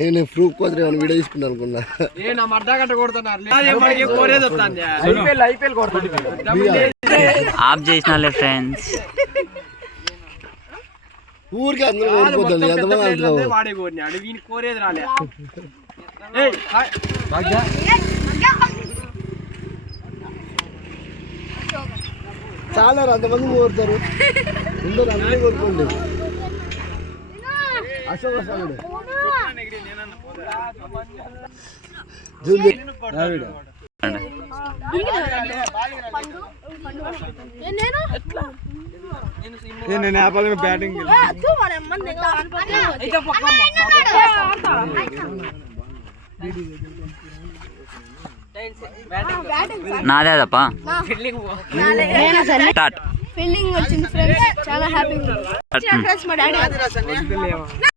నేను ప్రూఫ్ కోసం వీడియో తీసుకున్నాను అనుకున్నా. ఆఫ్ చేసినాలే ఫ్రెండ్స్. ఊరికి అందరూ ఓడిపోతుంది. ఎంతమంది అంటున్నావు? చాలా అంతమంది కోరుతారు. అందరూ అందరూ కోరుకోండి. అశోక్ అసలు బ్యాటింగ్ నాదే తప్ప ఫీలింగ్ వచ్చింది ఫ్రెండ్స్. చాలా హ్యాపీగా ఉంది.